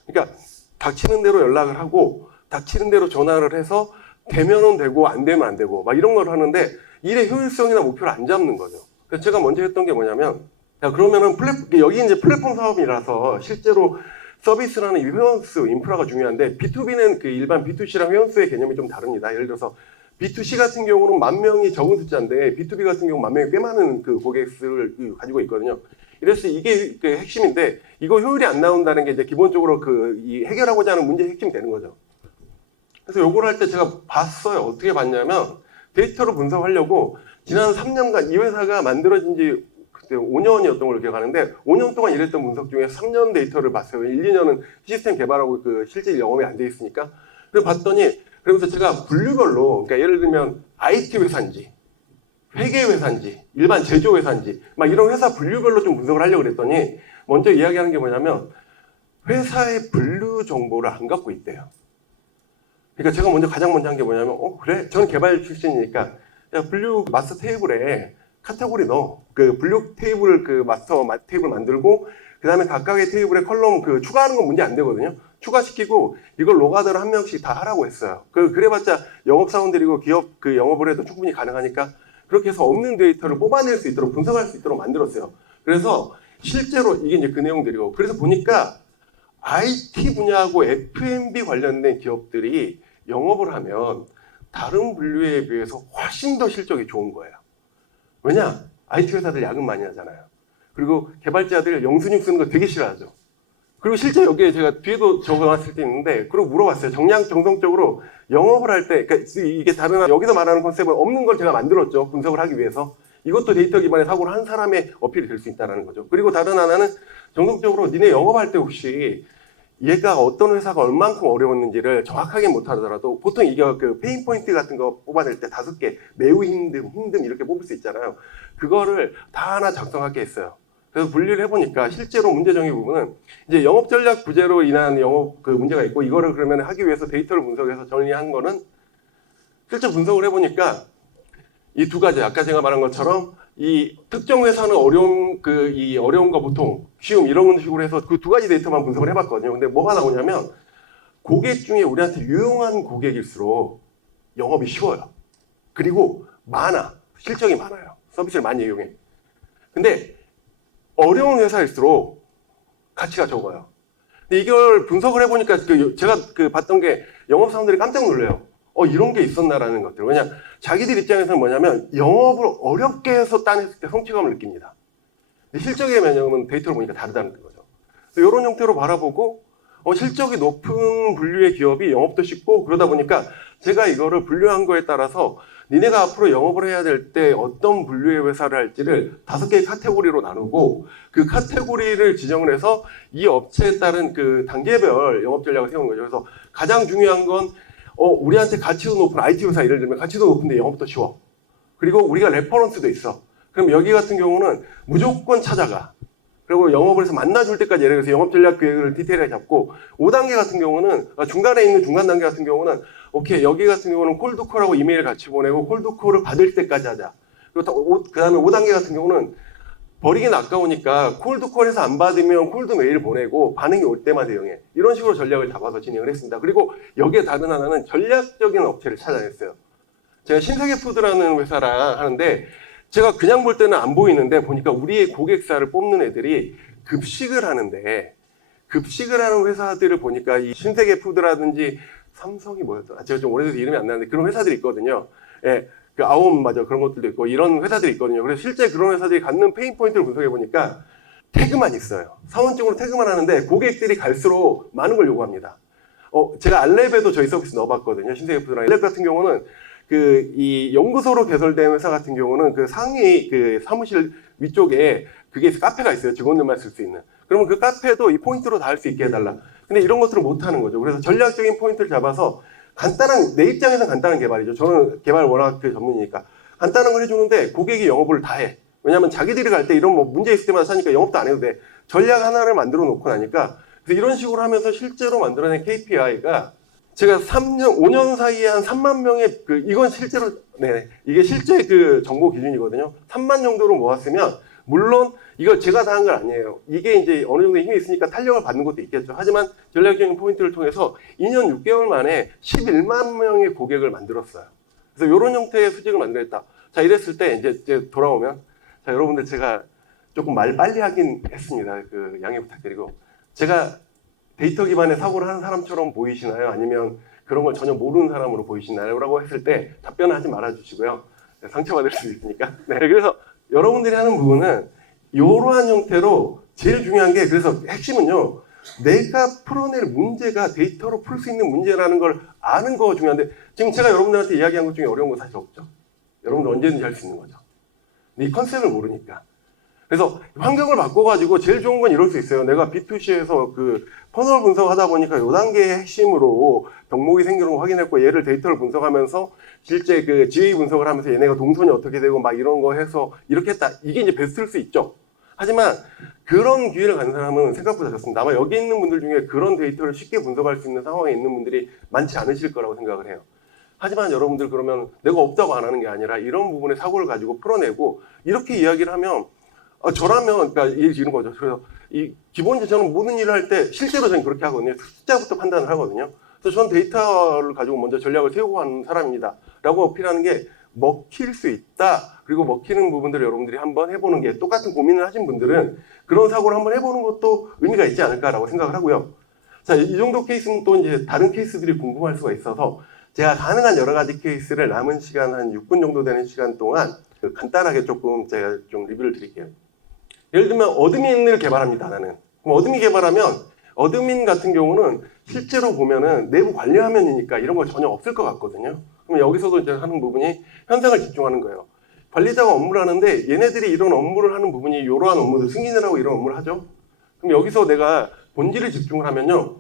그러니까 닥치는 대로 연락을 하고 닥치는 대로 전화를 해서 되면은 되고 안 되면 안 되고 막 이런 걸 하는데 일의 효율성이나 목표를 안 잡는 거죠. 그래서 제가 먼저 했던 게 뭐냐면 야 그러면은 여기 이제 플랫폼 사업이라서 실제로 서비스라는 이 회원수 인프라가 중요한데 B2B는 그 일반 B2C랑 회원수의 개념이 좀 다릅니다. 예를 들어서 B2C 같은 경우는 10,000명이 적은 숫자인데 B2B 같은 경우 10,000명이 꽤 많은 그 고객 수를 가지고 있거든요. 이래서 이게 그 핵심인데 이거 효율이 안 나온다는 게 이제 기본적으로 이 해결하고자 하는 문제의 핵심이 되는 거죠. 그래서 요걸 할 때 제가 봤어요. 어떻게 봤냐면 데이터로 분석하려고 지난 3년간 이 회사가 만들어진 지 그때 5년이었던 걸로 기억하는데 5년 동안 일했던 분석 중에 3년 데이터를 봤어요. 1, 2년은 시스템 개발하고 그 실제 영업이 안 돼 있으니까. 그래서 봤더니 그러면서 제가 분류별로 그러니까 예를 들면 IT 회사인지 회계 회사인지 일반 제조 회사인지 막 이런 회사 분류별로 좀 분석을 하려고 그랬더니 먼저 이야기하는 게 뭐냐면 회사의 분류 정보를 안 갖고 있대요. 그러니까 제가 가장 먼저 한 게 뭐냐면 그래? 저는 개발 출신이니까 야 분류 마스터 테이블에 카테고리 넣어. 그 분류 테이블 마스터 테이블 만들고 그 다음에 각각의 테이블에 컬럼 추가하는 건 문제 안 되거든요. 추가시키고 이걸 로가더를 한 명씩 다 하라고 했어요. 그래봤자 영업사원들이고 기업 영업을 해도 충분히 가능하니까 그렇게 해서 없는 데이터를 뽑아낼 수 있도록 분석할 수 있도록 만들었어요. 그래서 실제로 이게 이제 그 내용들이고 그래서 보니까 IT 분야하고 F&B 관련된 기업들이 영업을 하면 다른 분류에 비해서 훨씬 더 실적이 좋은 거예요. 왜냐? IT 회사들 야근 많이 하잖아요. 그리고 개발자들 영수증 쓰는 거 되게 싫어하죠. 그리고 실제 여기에 제가 뒤에도 적어놨을 때 있는데 그리고 물어봤어요. 정성적으로 영업을 할 때 그러니까 이게 다른 여기서 말하는 컨셉은 없는 걸 제가 만들었죠. 분석을 하기 위해서. 이것도 데이터 기반의 사고를 한 사람의 어필이 될 수 있다는 거죠. 그리고 다른 하나는 정성적으로 니네 영업할 때 혹시 얘가 어떤 회사가 얼만큼 어려웠는지를 정확하게 못하더라도 보통 이게 페인 포인트 같은 거 뽑아낼 때 5개 매우 힘듦 이렇게 뽑을 수 있잖아요. 그거를 다 하나 작성하게 했어요. 그래서 분리를 해보니까 실제로 문제정의 부분은 이제 영업 전략 부재로 인한 영업 문제가 있고 이거를 그러면 하기 위해서 데이터를 분석해서 정리한 거는 실제 분석을 해보니까 이 두 가지 아까 제가 말한 것처럼 이 특정 회사는 이 어려움과 보통, 쉬움 이런 식으로 해서 그 두 가지 데이터만 분석을 해봤거든요. 근데 뭐가 나오냐면 고객 중에 우리한테 유용한 고객일수록 영업이 쉬워요. 그리고 많아. 실적이 많아요. 서비스를 많이 이용해. 근데 어려운 회사일수록 가치가 적어요. 근데 이걸 분석을 해보니까 제가 봤던 게 영업 사람들이 깜짝 놀래요. 이런 게 있었나라는 것들. 왜냐, 자기들 입장에서는 뭐냐면 영업을 어렵게 해서 따냈을 때 성취감을 느낍니다. 근데 실적의 면역은 데이터를 보니까 다르다는 거죠. 이런 형태로 바라보고 실적이 높은 분류의 기업이 영업도 쉽고 그러다 보니까 제가 이거를 분류한 거에 따라서 니네가 앞으로 영업을 해야 될 때 어떤 분류의 회사를 할지를 5개의 카테고리로 나누고 그 카테고리를 지정을 해서 이 업체에 따른 그 단계별 영업 전략을 세우는 거죠. 그래서 가장 중요한 건 우리한테 가치도 높은 IT 회사 예를 들면 가치도 높은데 영업도 쉬워. 그리고 우리가 레퍼런스도 있어. 그럼 여기 같은 경우는 무조건 찾아가. 그리고 영업을 해서 만나줄 때까지 예를 들어서 영업 전략 계획을 디테일하게 잡고 5단계 같은 경우는 중간에 있는 중간 단계 같은 경우는 오케이 여기 같은 경우는 콜드콜하고 이메일 같이 보내고 콜드콜을 받을 때까지 하자. 그리고 그 다음에 5단계 같은 경우는 버리긴 아까우니까 콜드콜에서 안 받으면 콜드 메일 보내고 반응이 올 때마다 이용해. 이런 식으로 전략을 잡아서 진행을 했습니다. 그리고 여기에 다른 하나는 전략적인 업체를 찾아냈어요. 제가 신세계푸드라는 회사랑 하는데 제가 그냥 볼 때는 안 보이는데 보니까 우리의 고객사를 뽑는 애들이 급식을 하는데 급식을 하는 회사들을 보니까 이 신세계푸드라든지 삼성이 뭐였더라? 제가 좀 오래돼서 이름이 안 나는데 그런 회사들이 있거든요. 예. 그 아움 맞아 그런 것들도 있고 이런 회사들이 있거든요. 그래서 실제 그런 회사들이 갖는 페인 포인트를 분석해 보니까 태그만 있어요. 사원적으로 태그만 하는데 고객들이 갈수록 많은 걸 요구합니다. 제가 알랩에도 저희 서비스 넣어봤거든요. 신세계푸드랑 알랩 같은 경우는 이 연구소로 개설된 회사 같은 경우는 그 상위 사무실 위쪽에 그게 카페가 있어요. 직원들만 쓸 수 있는. 그러면 그 카페도 이 포인트로 다 할 수 있게 해달라. 근데 이런 것들을 못 하는 거죠. 그래서 전략적인 포인트를 잡아서 내 입장에서는 간단한 개발이죠. 저는 개발 워낙 전문이니까. 간단한 걸 해주는데 고객이 영업을 다 해. 왜냐면 자기들이 갈 때 이런 문제 있을 때마다 사니까 영업도 안 해도 돼. 전략 하나를 만들어 놓고 나니까. 그래서 이런 식으로 하면서 실제로 만들어낸 KPI가 제가 5년 사이에 한 3만 명의 이건 실제로, 이게 실제 정보 기준이거든요. 3만 정도로 모았으면, 물론 이걸 제가 다 한 건 아니에요. 이게 이제 어느 정도 힘이 있으니까 탄력을 받는 것도 있겠죠. 하지만 전략적인 포인트를 통해서 2년 6개월 만에 11만 명의 고객을 만들었어요. 그래서 이런 형태의 수직을 만들었다. 자, 이랬을 때 이제 돌아오면, 자, 여러분들 제가 조금 말 빨리 하긴 했습니다. 양해 부탁드리고. 제가 데이터 기반의 사고를 하는 사람처럼 보이시나요? 아니면 그런 걸 전혀 모르는 사람으로 보이시나요? 라고 했을 때 답변을 하지 말아주시고요. 상처받을 수 있으니까. 그래서 여러분들이 하는 부분은 이러한 형태로 제일 중요한 게 그래서 핵심은요. 내가 풀어낼 문제가 데이터로 풀 수 있는 문제라는 걸 아는 거 중요한데 지금 제가 여러분들한테 이야기한 것 중에 어려운 거 사실 없죠. 여러분들 언제든지 할 수 있는 거죠. 근데 이 컨셉을 모르니까. 그래서 환경을 바꿔가지고 제일 좋은 건 이럴 수 있어요. 내가 B2C에서 퍼널 분석하다 보니까 요 단계의 핵심으로 덕목이 생기는 거 확인했고 얘를 데이터를 분석하면서 실제 GA 분석을 하면서 얘네가 동선이 어떻게 되고 막 이런 거 해서 이렇게 했다. 이게 이제 베스트일 수 있죠. 하지만 그런 기회를 갖는 사람은 생각보다 적습니다. 아마 여기 있는 분들 중에 그런 데이터를 쉽게 분석할 수 있는 상황에 있는 분들이 많지 않으실 거라고 생각을 해요. 하지만 여러분들 그러면 내가 없다고 안 하는 게 아니라 이런 부분의 사고를 가지고 풀어내고 이렇게 이야기를 하면 저라면 그러니까 이런 거죠. 그래서 기본적으로 저는 모든 일을 할 때 실제로 저는 그렇게 하거든요. 숫자부터 판단을 하거든요. 그래서 저는 데이터를 가지고 먼저 전략을 세우고 하는 사람입니다. 라고 어필하는 게 먹힐 수 있다. 그리고 먹히는 부분들을 여러분들이 한번 해보는 게 똑같은 고민을 하신 분들은 그런 사고를 한번 해보는 것도 의미가 있지 않을까라고 생각을 하고요. 자, 이 정도 케이스는 또 이제 다른 케이스들이 궁금할 수가 있어서 제가 가능한 여러 가지 케이스를 남은 시간 한 6분 정도 되는 시간 동안 간단하게 조금 제가 좀 리뷰를 드릴게요. 예를 들면 어드민을 개발합니다. 나는. 그럼 어드민 개발하면 어드민 같은 경우는 실제로 보면은 내부 관리 화면이니까 이런 거 전혀 없을 것 같거든요. 그럼 여기서도 이제 하는 부분이 현상을 집중하는 거예요. 관리자가 업무를 하는데 얘네들이 이런 업무를 하는 부분이 이러한 업무들 승인을 하고 이런 업무를 하죠. 그럼 여기서 내가 본질을 집중을 하면요.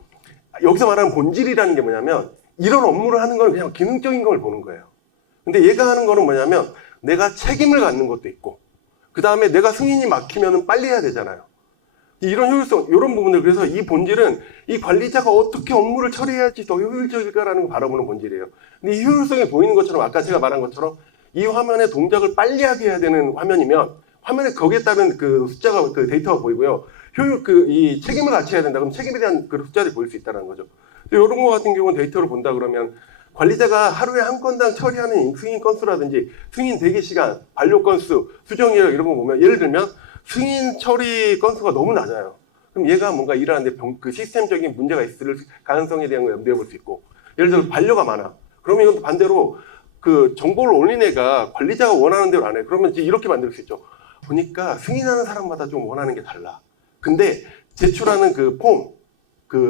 여기서 말하는 본질이라는 게 뭐냐면 이런 업무를 하는 건 그냥 기능적인 걸 보는 거예요. 근데 얘가 하는 거는 뭐냐면 내가 책임을 갖는 것도 있고 그 다음에 내가 승인이 막히면 빨리 해야 되잖아요. 이런 효율성, 이런 부분들. 그래서 이 본질은 이 관리자가 어떻게 업무를 처리해야지 더 효율적일까라는 걸 바라보는 본질이에요. 근데 이 효율성이 보이는 것처럼 아까 제가 말한 것처럼 이 화면의 동작을 빨리 하게 해야 되는 화면이면 화면에 거기에 따른 그 숫자가 그 데이터가 보이고요. 효율 이 책임을 같이 해야 된다. 그럼 책임에 대한 그 숫자들이 보일 수 있다는 거죠. 이런 거 같은 경우는 데이터를 본다 그러면 관리자가 하루에 한 건당 처리하는 승인 건수라든지 승인 대기 시간, 반려 건수, 수정 이력 이런 거 보면 예를 들면 승인 처리 건수가 너무 낮아요. 그럼 얘가 뭔가 일하는데 그 시스템적인 문제가 있을 가능성에 대한 걸 염두에 볼 수 있고 예를 들어 반려가 많아. 그러면 이건 반대로 그 정보를 올린 애가 관리자가 원하는 대로 안 해. 그러면 이제 이렇게 만들 수 있죠. 보니까 승인하는 사람마다 좀 원하는 게 달라. 근데 제출하는 그 폼,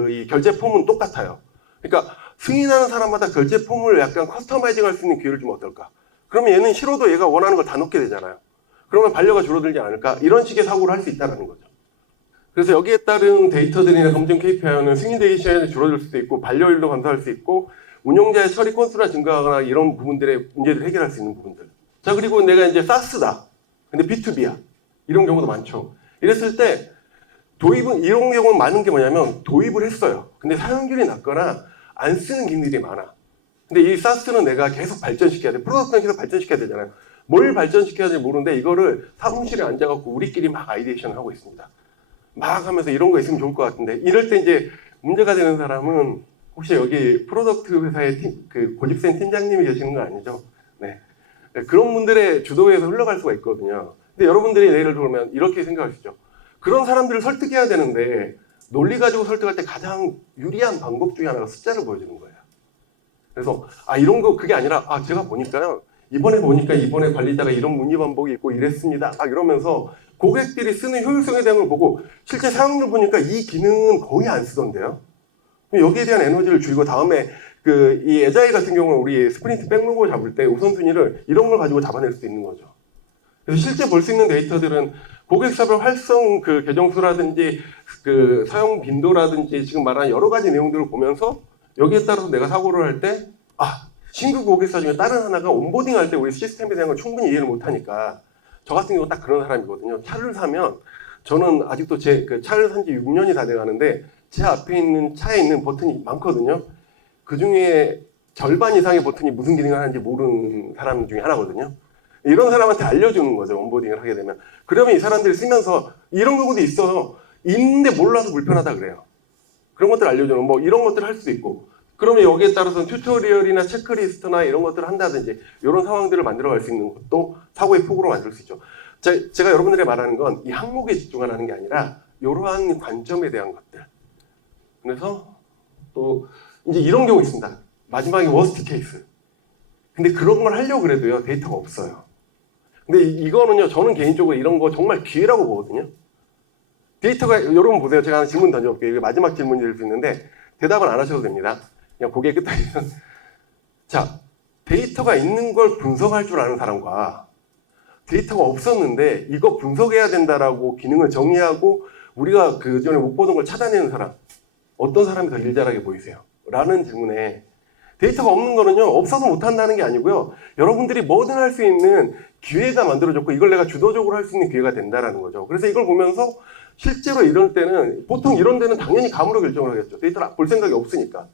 이 결제 폼은 똑같아요. 그러니까 승인하는 사람마다 결제 폼을 약간 커스터마이징 할 수 있는 기회를 주면 어떨까? 그러면 얘는 싫어도 얘가 원하는 걸 다 넣게 되잖아요. 그러면 반려가 줄어들지 않을까? 이런 식의 사고를 할 수 있다는 거죠. 그래서 여기에 따른 데이터들이나 검증 KPI는 승인 대기 시간이 줄어들 수도 있고 반려율도 감소할 수 있고 운용자의 처리 건수가 증가하거나 이런 부분들의 문제를 해결할 수 있는 부분들. 자, 그리고 내가 이제 SaaS다. 근데 B2B야. 이런 경우도 많죠. 이랬을 때 도입은 이런 경우는 많은 게 뭐냐면 도입을 했어요. 근데 사용률이 낮거나 안 쓰는 기능들이 많아. 근데 이 SaaS는 내가 계속 발전시켜야 돼. 프로덕트는 계속 발전시켜야 되잖아요. 뭘 발전시켜야 될지 모르는데 이거를 사무실에 앉아갖고 우리끼리 막 아이디에이션을 하고 있습니다. 막 하면서 이런 거 있으면 좋을 것 같은데 이럴 때 이제 문제가 되는 사람은 혹시 여기 프로덕트 회사의 그 고집센 팀장님이 계시는 거 아니죠? 네. 그런 분들의 주도에서 흘러갈 수가 있거든요. 근데 여러분들이 예를 들면 이렇게 생각하시죠. 그런 사람들을 설득해야 되는데 논리 가지고 설득할 때 가장 유리한 방법 중에 하나가 숫자를 보여주는 거예요. 그래서 이런 거 그게 아니라 제가 보니까요. 이번에 관리자가 이런 문의 반복이 있고 이랬습니다. 막 이러면서 고객들이 쓰는 효율성에 대한 걸 보고 실제 사용률 보니까 이 기능은 거의 안 쓰던데요. 여기에 대한 에너지를 줄이고 다음에 이 에자일 같은 경우는 우리 스프린트 백로그 잡을 때 우선순위를 이런 걸 가지고 잡아낼 수 있는 거죠. 그래서 실제 볼 수 있는 데이터들은 고객사별 활성 그 계정수라든지 그 사용 빈도라든지 지금 말한 여러 가지 내용들을 보면서 여기에 따라서 내가 사고를 할 때 신규 고객사 중에 다른 하나가 온보딩 할 때 우리 시스템에 대한 걸 충분히 이해를 못하니까 저 같은 경우 딱 그런 사람이거든요. 차를 사면 저는 아직도 그 차를 산 지 6년이 다 돼가는데 제 앞에 있는 차에 있는 버튼이 많거든요. 그 중에 절반 이상의 버튼이 무슨 기능을 하는지 모르는 사람 중에 하나거든요. 이런 사람한테 알려주는 거죠. 온보딩을 하게 되면. 그러면 이 사람들이 쓰면서 이런 경우도 있어요. 있는데 몰라서 불편하다 그래요. 그런 것들 알려주는 이런 것들을 할 수도 있고 그러면 여기에 따라서는 튜토리얼이나 체크리스트나 이런 것들을 한다든지 이런 상황들을 만들어갈 수 있는 것도 사고의 폭으로 만들 수 있죠. 제가 여러분들에게 말하는 건 이 항목에 집중하라는 게 아니라 이러한 관점에 대한 것들. 그래서 또 이제 이런 경우 있습니다. 마지막에 워스트 케이스. 근데 그런 걸 하려고 그래도요 데이터가 없어요. 근데 이거는요 저는 개인적으로 이런 거 정말 기회라고 보거든요. 데이터가 여러분 보세요. 제가 하나 질문 던져볼게요. 이게 마지막 질문일 수 있는데 대답은 안 하셔도 됩니다. 그냥 고개 끄덕이면 자 데이터가 있는 걸 분석할 줄 아는 사람과 데이터가 없었는데 이거 분석해야 된다라고 기능을 정의하고 우리가 그 전에 못 보던 걸 찾아내는 사람 어떤 사람이 더 일 잘하게 보이세요? 라는 질문에 데이터가 없는 거는요 없어서 못한다는 게 아니고요 여러분들이 뭐든 할 수 있는 기회가 만들어졌고 이걸 내가 주도적으로 할 수 있는 기회가 된다라는 거죠. 그래서 이걸 보면서 실제로 이럴 때는 보통 이런 데는 당연히 감으로 결정을 하겠죠. 데이터를 볼 생각이 없으니까.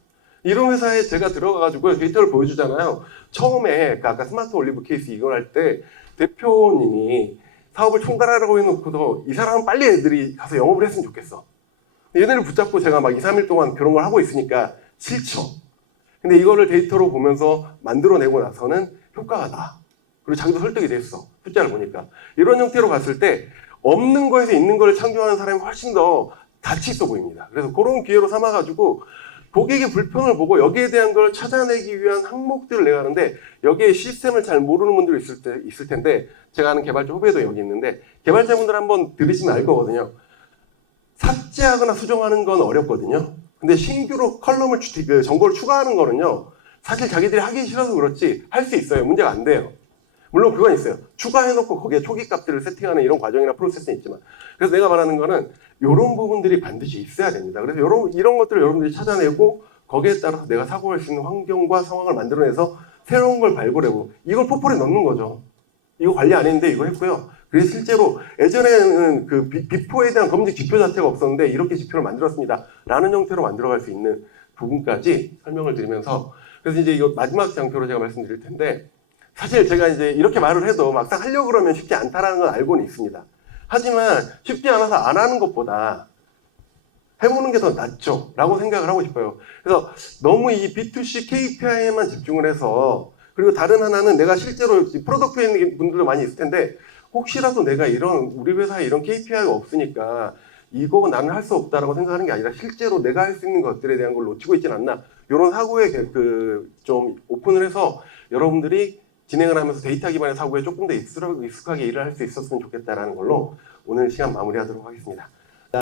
이런 회사에 제가 들어가가지고 데이터를 보여주잖아요. 처음에 아까 스마트 올리브 케이스 이걸 할 때 대표님이 사업을 총괄하라고 해놓고도 이 사람은 빨리 애들이 가서 영업을 했으면 좋겠어. 얘네를 붙잡고 제가 막 2, 3일 동안 그런 걸 하고 있으니까 싫죠. 근데 이거를 데이터로 보면서 만들어내고 나서는 효과가 나. 그리고 자기도 설득이 됐어. 숫자를 보니까. 이런 형태로 갔을 때 없는 거에서 있는 걸 창조하는 사람이 훨씬 더 가치 있어 보입니다. 그래서 그런 기회로 삼아가지고 고객의 불평을 보고 여기에 대한 걸 찾아내기 위한 항목들을 내가 하는데 여기에 시스템을 잘 모르는 분들이 있을 텐데 제가 아는 개발자 후배도 여기 있는데 개발자분들 한번 들으시면 알 거거든요. 삭제하거나 수정하는 건 어렵거든요. 근데 신규로 컬럼을 정보를 추가하는 거는요. 사실 자기들이 하기 싫어서 그렇지 할 수 있어요. 문제가 안 돼요. 물론 그건 있어요. 추가해놓고 거기에 초기 값들을 세팅하는 이런 과정이나 프로세스는 있지만 그래서 내가 말하는 거는 이런 부분들이 반드시 있어야 됩니다. 그래서 이런 것들을 여러분들이 찾아내고 거기에 따라서 내가 사고할 수 있는 환경과 상황을 만들어내서 새로운 걸 발굴하고 이걸 포폴에 넣는 거죠. 이거 관리 안 했는데 이거 했고요. 그래서 실제로 예전에는 그 비포에 대한 검증 지표 자체가 없었는데 이렇게 지표를 만들었습니다. 라는 형태로 만들어갈 수 있는 부분까지 설명을 드리면서 그래서 이제 이거 마지막 장표로 제가 말씀드릴 텐데 사실 제가 이제 이렇게 말을 해도 막상 하려고 그러면 쉽지 않다라는 건 알고는 있습니다. 하지만 쉽지 않아서 안 하는 것보다 해보는 게 더 낫죠 라고 생각을 하고 싶어요. 그래서 너무 이 B2C KPI에만 집중을 해서, 그리고 다른 하나는 내가 실제로 프로덕트에 있는 분들도 많이 있을 텐데 혹시라도 내가 이런 우리 회사에 이런 KPI가 없으니까 이거 나는 할 수 없다라고 생각하는 게 아니라 실제로 내가 할 수 있는 것들에 대한 걸 놓치고 있지는 않나, 이런 사고에 좀 오픈을 해서 여러분들이 진행을 하면서 데이터 기반의 사고에 조금 더 익숙하게 일을 할 수 있었으면 좋겠다라는 걸로 오늘 시간 마무리하도록 하겠습니다. 자.